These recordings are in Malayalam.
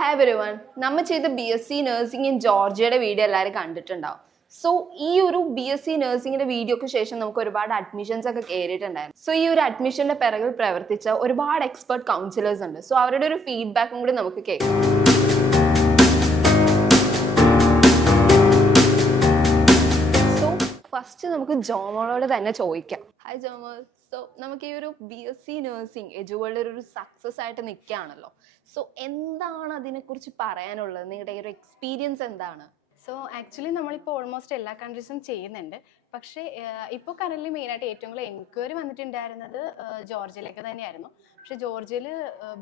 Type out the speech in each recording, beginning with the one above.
ഹായ് എവരിവൺ, നമ്മൾ ചെയ്ത BSc നഴ്സിംഗ് ഇൻ ജോർജിയയുടെ വീഡിയോ എല്ലാവരും കണ്ടിട്ടുണ്ടാവും. സോ ഈ ഒരു BSc നഴ്സിംഗിന്റെ വീഡിയോക്ക് ശേഷം നമുക്ക് ഒരുപാട് അഡ്മിഷൻസ് ഒക്കെ കയറിയിട്ടുണ്ടായിരുന്നു. സോ ഈ ഒരു അഡ്മിഷന്റെ പിറകിൽ പ്രവർത്തിച്ച ഒരുപാട് എക്സ്പെർട്ട് കൗൺസിലേഴ്സ് ഉണ്ട്. സോ അവരുടെ ഒരു ഫീഡ്ബാക്കും കൂടി നമുക്ക് കേൾക്കാം. സോ ഫസ്റ്റ് നമുക്ക് ജോമോളോട് തന്നെ ചോദിക്കാം. ഹായ് ജോമോൾ, സോ നമുക്ക് ഈ ഒരു BSc നഴ്സിംഗ് എജുവേൾഡ് ഒരു സക്സസ് ആയിട്ട് നിൽക്കുകയാണല്ലോ. സോ എന്താണ് അതിനെക്കുറിച്ച് പറയാനുള്ളത്? നിങ്ങളുടെ ഈ ഒരു എക്സ്പീരിയൻസ് എന്താണ്? സോ ആക്ച്വലി നമ്മളിപ്പോൾ ഓൾമോസ്റ്റ് എല്ലാ കൺട്രീസും ചെയ്യുന്നുണ്ട്. പക്ഷേ ഇപ്പോൾ കറൻറ്റ്ലി മെയിനായിട്ട് ഏറ്റവും കൂടുതൽ എൻക്വയറി വന്നിട്ടുണ്ടായിരുന്നത് ജോർജിയയിലേക്ക് തന്നെയായിരുന്നു. പക്ഷേ ജോർജിയയിൽ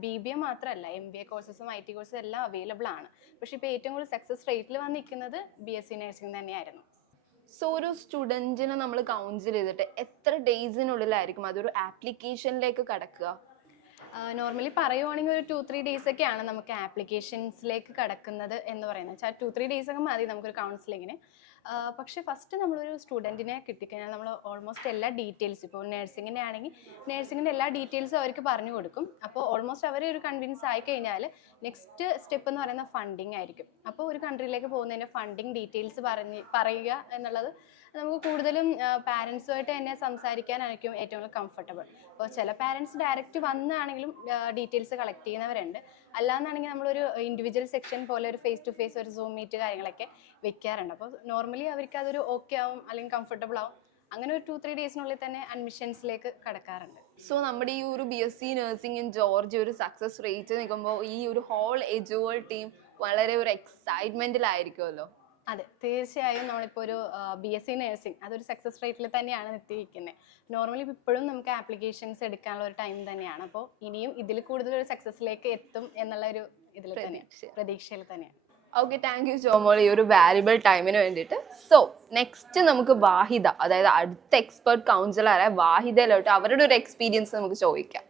BBA മാത്രമല്ല, MBA കോഴ്സസും IT കോഴ്സും എല്ലാം അവൈലബിൾ ആണ്. പക്ഷേ ഇപ്പോൾ ഏറ്റവും കൂടുതൽ സക്സസ് റേറ്റിൽ വന്നിരിക്കുന്നത് BSc നഴ്സിംഗ് തന്നെയായിരുന്നു. സോ ഒരു സ്റ്റുഡൻറ്റിനെ നമ്മൾ കൗൺസിൽ ചെയ്തിട്ട് എത്ര ഡേയ്സിനുള്ളിലായിരിക്കും അതൊരു ആപ്ലിക്കേഷനിലേക്ക് കടക്കുക? നോർമലി പറയുവാണെങ്കിൽ ഒരു 2-3 days ഒക്കെയാണ് നമുക്ക് ആപ്ലിക്കേഷൻസിലേക്ക് കടക്കുന്നത് എന്ന് പറയുന്നത്. വെച്ചാൽ 2-3 days ഒക്കെ മതി നമുക്കൊരു കൗൺസിലിങ്ങിന്. പക്ഷേ ഫസ്റ്റ് നമ്മളൊരു സ്റ്റുഡൻറ്റിനെ കിട്ടിക്കഴിഞ്ഞാൽ നമ്മൾ ഓൾമോസ്റ്റ് എല്ലാ ഡീറ്റെയിൽസ്, ഇപ്പോൾ നഴ്സിങ്ങിൻ്റെ ആണെങ്കിൽ നഴ്സിങ്ങിൻ്റെ എല്ലാ ഡീറ്റെയിൽസും അവർക്ക് പറഞ്ഞു കൊടുക്കും. അപ്പോൾ ഓൾമോസ്റ്റ് അവർ ഒരു കൺവിൻസ് ആയി കഴിഞ്ഞാൽ നെക്സ്റ്റ് സ്റ്റെപ്പ് എന്ന് പറയുന്ന ഫണ്ടിങ് ആയിരിക്കും. അപ്പോൾ ഒരു കൺട്രിയിലേക്ക് പോകുന്നതിൻ്റെ ഫണ്ടിങ് ഡീറ്റെയിൽസ് പറയുക എന്നുള്ളത് നമുക്ക് കൂടുതലും പാരൻസുമായിട്ട് തന്നെ സംസാരിക്കാനായിരിക്കും ഏറ്റവും കൂടുതൽ കംഫർട്ടബിൾ. അപ്പോൾ ചില പാരൻസ് ഡയറക്റ്റ് വന്നാണെങ്കിലും ഡീറ്റെയിൽസ് കളക്ട് ചെയ്യുന്നവരുണ്ട്. അല്ലാന്നാണെങ്കിൽ നമ്മളൊരു ഇൻഡിവിജ്വൽ സെക്ഷൻ പോലെ ഒരു ഫേസ് ടു ഫേസ് ഒരു സൂം മീറ്റ് കാര്യങ്ങളൊക്കെ വെക്കാറുണ്ട്. അപ്പോൾ നോർമലി അവർക്ക് അതൊരു ഓക്കെ ആവും, അല്ലെങ്കിൽ കംഫർട്ടബിൾ ആവും. അങ്ങനെ ഒരു 2-3 daysനുള്ളിൽ തന്നെ അഡ്മിഷൻസിലേക്ക് കടക്കാറുണ്ട്. സോ നമ്മുടെ ഈ ഒരു BSc നഴ്സിംഗ് ഇൻ ജോർജിയ ഒരു സക്സസ് റേറ്റ് നിൽക്കുമ്പോൾ ഈ ഒരു ഹോൾ എജുവേൾഡ് ടീം വളരെ ഒരു എക്സൈറ്റ്മെന്റിലായിരിക്കുമല്ലോ. അതെ, തീർച്ചയായും നമ്മളിപ്പോൾ ഒരു BSc നഴ്സിംഗ് അതൊരു സക്സസ് റേറ്റിൽ തന്നെയാണ് നിർത്തിയിരിക്കുന്നത്. നോർമലി ഇപ്പോഴും നമുക്ക് ആപ്ലിക്കേഷൻസ് എടുക്കാനുള്ള ഒരു ടൈം തന്നെയാണ്. അപ്പോൾ ഇനിയും ഇതിൽ കൂടുതൽ ഒരു സക്സസ്സിലേക്ക് എത്തും എന്നുള്ള ഒരു ഇതിൽ തന്നെയാണ്, പ്രതീക്ഷയിൽ തന്നെയാണ്. ഓക്കെ, താങ്ക് യു ജോമോൾ ഈ ഒരു വാല്യുബിൾ ടൈമിന് വേണ്ടിയിട്ട്. സോ നെക്സ്റ്റ് നമുക്ക് വാഹിദ, അതായത് അടുത്ത എക്സ്പെർട്ട് കൗൺസിലറായ വാഹിദയിലോട്ട് അവരുടെ ഒരു എക്സ്പീരിയൻസ് നമുക്ക് ചോദിക്കാം.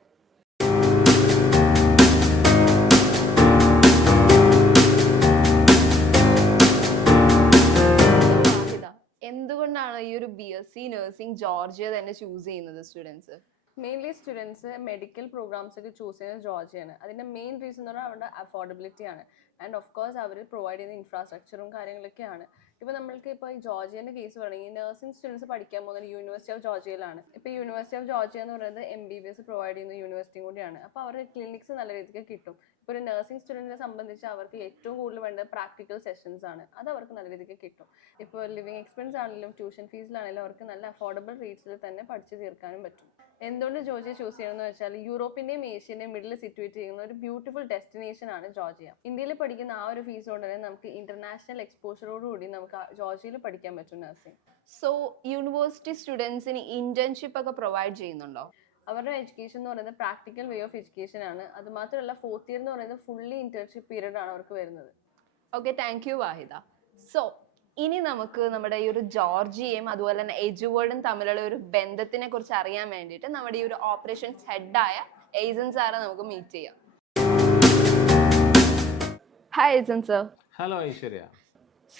എന്തുകൊണ്ടാണ് ഈ ഒരു BSc നഴ്സിംഗ് ജോർജിയ തന്നെ ചൂസ് ചെയ്യുന്നത് students? Mainly students medical programmes ഒക്കെ ചൂസ് ചെയ്യുന്നത് ജോർജിയാണ്. അതിൻ്റെ മെയിൻ റീസൺ എന്ന് പറഞ്ഞാൽ അവരുടെ അഫോർഡബിലിറ്റി ആണ്. ആൻഡ് ഓഫ് കോഴ്സ് അവർ പ്രൊവൈഡ് ചെയ്യുന്ന ഇൻഫ്രാസ്ട്രക്ചറും കാര്യങ്ങളൊക്കെയാണ്. ഇപ്പോൾ നമ്മൾക്ക് ഇപ്പോൾ ഈ ജോർജിയൻ്റെ കേസ് പറയുകയാണെങ്കിൽ നഴ്സിംഗ് സ്റ്റുഡൻസ് പഠിക്കാൻ പോകുന്നത് യൂണിവേഴ്സിറ്റി ഓഫ് ജോർജിയയിലാണ്. ഇപ്പോൾ യൂണിവേഴ്സിറ്റി ഓഫ് ജോർജിയ എന്ന് പറയുന്നത് MBBS പ്രൊവൈഡ് ചെയ്യുന്ന യൂണിവേഴ്സിറ്റിയും കൂടിയാണ്. അപ്പോൾ അവരുടെ ക്ലിനിക്സ് നല്ല രീതിക്ക് കിട്ടും. ഇപ്പോൾ ഒരു നഴ്സിംഗ് സ്റ്റുഡൻറ്റിനെ സംബന്ധിച്ച് അവർക്ക് ഏറ്റവും കൂടുതൽ വേണ്ടത് പ്രാക്ടിക്കൽ സെഷൻസ് ആണ്. അത് അവർക്ക് നല്ല രീതിക്ക് കിട്ടും. ഇപ്പോൾ ലിവിങ് എക്സ്പെൻസ് ആണെങ്കിലും ട്യൂഷൻ ഫീസിലാണെങ്കിലും അവർക്ക് നല്ല അഫോർഡബിൾ റേറ്റ്സിൽ തന്നെ പഠിച്ചു തീർക്കാനും പറ്റും. എന്തുകൊണ്ട് ജോർജിയ ചൂസ് ചെയ്യണമെന്ന് വെച്ചാൽ യൂറോപ്പിൻ്റെയും ഏഷ്യൻ്റെയും മിഡിൽ സിറ്റുവേറ്റ് ചെയ്യുന്ന ഒരു ബ്യൂട്ടിഫുൾ ഡെസ്റ്റിനേഷൻ ആണ് ജോർജിയ. ഇന്ത്യയിൽ പഠിക്കുന്ന ആ ഒരു ഫീസ് കൊണ്ട് തന്നെ നമുക്ക് ഇന്റർനാഷണൽ എക്സ്പോഷറോടുകൂടി നമുക്ക് ജോർജിയയിൽ പഠിക്കാൻ പറ്റും നഴ്സിംഗ്. സോ യൂണിവേഴ്സിറ്റി സ്റ്റുഡൻസിന് ഇന്റേൺഷിപ്പ് ഒക്കെ പ്രൊവൈഡ് ചെയ്യുന്നുണ്ടോ? അവരുടെ എഡ്യൂക്കേഷൻ എന്ന് പറയുന്നത് പ്രാക്ടിക്കൽ വേ ഓഫ് എഡ്യൂക്കേഷൻ ആണ്. അത് മാത്രമല്ല 4th year എന്ന് പറയുന്നത് ഫുള്ളി ഇന്റേൺഷിപ്പ് പീരീഡ് ആണ് അവർക്ക് വരുന്നത്. Okay, thank you Wahida. So ഇനി നമുക്ക് നമ്മുടെ ഈ ഒരു ജോർജിയയും അതുപോലെ തന്നെ എജുവേൾഡും തമ്മിലുള്ള ഒരു ബന്ധത്തിനെ കുറിച്ച് അറിയാൻ വേണ്ടിയിട്ട് നമ്മുടെ ഈ ഒരു ഓപ്പറേഷൻസ് ഹെഡായ എയ്സൻ സാറെ നമുക്ക് മീറ്റ് ചെയ്യാം. Hi Aisan sir. Hello Aishwarya.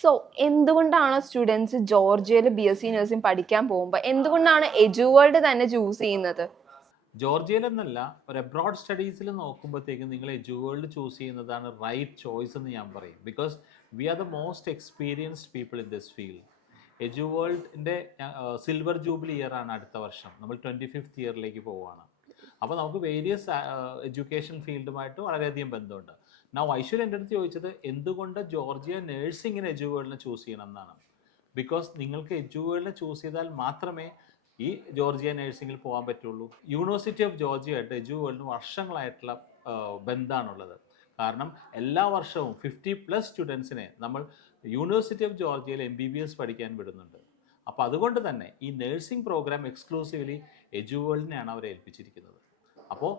So എന്തുകൊണ്ടാണ് സ്റ്റുഡൻസ് ജോർജിയയിൽ BSc നഴ്സിംഗ് പഠിക്കാൻ പോകുമ്പോൾ എന്തുകൊണ്ടാണ് എജുവേൾഡ് തന്നെ ചൂസ് ചെയ്യുന്നത്? ജോർജിയയിൽ എന്നല്ല, ഒരു അബ്രോഡ് സ്റ്റഡീസിൽ നോക്കുമ്പോഴത്തേക്കും നിങ്ങൾ എജുവേൾഡ് ചൂസ് ചെയ്യുന്നതാണ് റൈറ്റ് ചോയ്സ് എന്ന് ഞാൻ പറയും. Because we are the most experienced people in this field. എജുവേൾഡിൻ്റെ സിൽവർ ജൂബിലി ഇയർ ആണ് അടുത്ത വർഷം. നമ്മൾ 25th ഇയറിലേക്ക് പോവുകയാണ്. അപ്പോൾ നമുക്ക് വേരിയസ് എഡ്യൂക്കേഷൻ ഫീൽഡുമായിട്ട് വളരെയധികം ബന്ധമുണ്ട്. ഐശ്വര്യ എൻ്റെ അടുത്ത് ചോദിച്ചത് എന്തുകൊണ്ട് ജോർജിയ നേഴ്സിങ്ങിന് എജുവേൾഡിനെ ചൂസ് ചെയ്യണം എന്നാണ്. ബിക്കോസ് നിങ്ങൾക്ക് എജുവേൾഡിനെ ചൂസ് ചെയ്താൽ മാത്രമേ ഈ ജോർജിയ നേഴ്സിങ്ങിൽ പോകാൻ പറ്റുള്ളൂ. യൂണിവേഴ്സിറ്റി ഓഫ് ജോർജിയ ആയിട്ട് എജുവേൾഡിന് വർഷങ്ങളായിട്ടുള്ള ബന്ധമാണുള്ളത്. കാരണം എല്ലാ വർഷവും 50+ സ്റ്റുഡൻസിനെ നമ്മൾ യൂണിവേഴ്സിറ്റി ഓഫ് ജോർജിയയിൽ MBBS പഠിക്കാൻ വിടുന്നുണ്ട്. അപ്പോൾ അതുകൊണ്ട് തന്നെ ഈ നേഴ്സിംഗ് പ്രോഗ്രാം എക്സ്ക്ലൂസീവ്ലി എജുവേൾഡിനെയാണ് അവരെ ഏൽപ്പിച്ചിരിക്കുന്നത്. അപ്പോൾ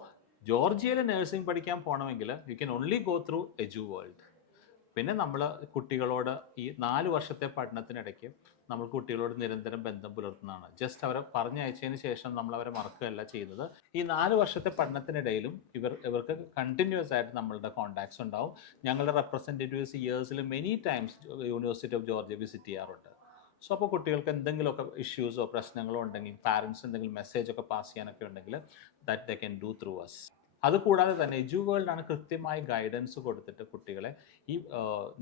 ജോർജിയയിൽ നേഴ്സിംഗ് പഠിക്കാൻ പോകണമെങ്കിൽ you can only go through Eduworld. പിന്നെ നമ്മൾ കുട്ടികളോട് ഈ 4 വർഷത്തെ പഠനത്തിനിടയ്ക്ക് നമ്മൾ കുട്ടികളോട് നിരന്തരം ബന്ധം പുലർത്തുന്നതാണ്. ജസ്റ്റ് അവരെ പറഞ്ഞയച്ചതിന് ശേഷം നമ്മൾ അവരെ മറക്കുകയല്ല ചെയ്യുന്നത്. ഈ 4 വർഷത്തെ പഠനത്തിനിടയിലും ഇവർക്ക് കണ്ടിന്യൂസ് ആയിട്ട് നമ്മളുടെ കോൺടാക്ട്സ് ഉണ്ടാവും. ഞങ്ങളുടെ റെപ്രസെൻറ്റേറ്റീവ്സ് ഇയേഴ്സിൽ many times university of Georgia visit ചെയ്യാറുണ്ട്. സോ അപ്പോൾ കുട്ടികൾക്ക് എന്തെങ്കിലുമൊക്കെ ഇഷ്യൂസോ പ്രശ്നങ്ങളോ ഉണ്ടെങ്കിൽ, പാരൻസ് എന്തെങ്കിലും മെസ്സേജൊക്കെ പാസ് ചെയ്യാനൊക്കെ ഉണ്ടെങ്കിൽ that they can do through us. അതുകൂടാതെ തന്നെ എഡ്യൂവേൾഡാണ് കൃത്യമായി ഗൈഡൻസ് കൊടുത്തിട്ട് കുട്ടികളെ ഈ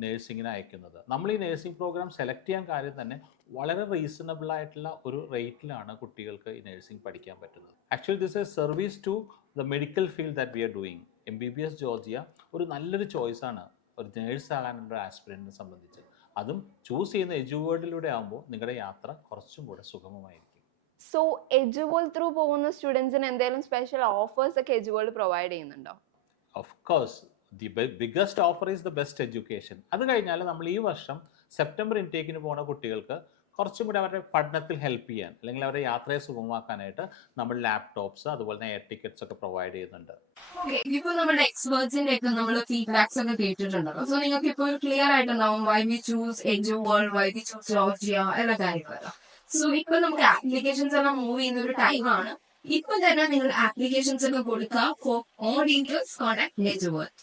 നേഴ്സിങ്ങിന് അയക്കുന്നത്. നമ്മൾ ഈ നേഴ്സിംഗ് പ്രോഗ്രാം സെലക്ട് ചെയ്യാൻ കാര്യം തന്നെ വളരെ റീസണബിൾ ആയിട്ടുള്ള ഒരു റേറ്റിലാണ് കുട്ടികൾക്ക് ഈ നേഴ്സിംഗ് പഠിക്കാൻ പറ്റുന്നത്. Actually this a service to the medical field that we are doing. MBBS Georgia ഒരു നല്ലൊരു ചോയ്സാണ് ഒരു നേഴ്സ് ആകാനുള്ള ആസ്പിരൻറ്റിനെ സംബന്ധിച്ച്. അതും ചൂസ് ചെയ്യുന്ന എഡ്യൂവേൾഡിലൂടെ ആകുമ്പോൾ നിങ്ങളുടെ യാത്ര കുറച്ചും കൂടെ സുഗമമായിരിക്കും. സോ എഡ്യൂവേൾഡ് ത്രൂ പോകുന്ന സ്റ്റുഡൻസിന് എന്തെങ്കിലും സ്പെഷ്യൽ ഓഫേഴ്സ് ഒക്കെ എഡ്യൂവേൾഡ് പ്രൊവൈഡ് ചെയ്യുന്നുണ്ടോ? Of course the biggest offer is the best education. അത് കഴിഞ്ഞാൽ നമ്മൾ ഈ വർഷം സെപ്റ്റംബർ ഇൻടേക്കിന് പോകുന്ന കുട്ടികൾക്ക് കുറച്ചും കൂടി അവരുടെ പഠനത്തിൽ ഹെൽപ്പ് ചെയ്യാൻ അല്ലെങ്കിൽ അവരുടെ യാത്രയെ സുഗമമാക്കാനായിട്ട് നമ്മൾ ലാപ്ടോപ്സ് അതുപോലെ തന്നെ എയർ ടിക്കറ്റ്സ് ഒക്കെ പ്രൊവൈഡ് ചെയ്യുന്നുണ്ട്. ഇപ്പൊ നമ്മുടെ എക്സ്പേർട്സിന്റെ ഒക്കെ നമ്മൾ ഫീഡ്ബാക്സ് ഒക്കെ കേട്ടിട്ടുണ്ടല്ലോ. സോ നിങ്ങൾക്ക് ഇപ്പൊ ഒരു ക്ലിയർ ആയിട്ടുണ്ടാവും why we choose Eduworld, why we choose Georgia എല്ലാ കാര്യങ്ങളും. സോ ഇപ്പൊ നമുക്ക് ആപ്ലിക്കേഷൻസ് എല്ലാം മൂവ് ചെയ്യുന്ന ഒരു ടൈമാണ്. ഇപ്പൊ തന്നെ നിങ്ങൾ ആപ്ലിക്കേഷൻസ് ഒക്കെ കൊടുക്കുക. For all details contact എഡ്യൂവേൾഡ്.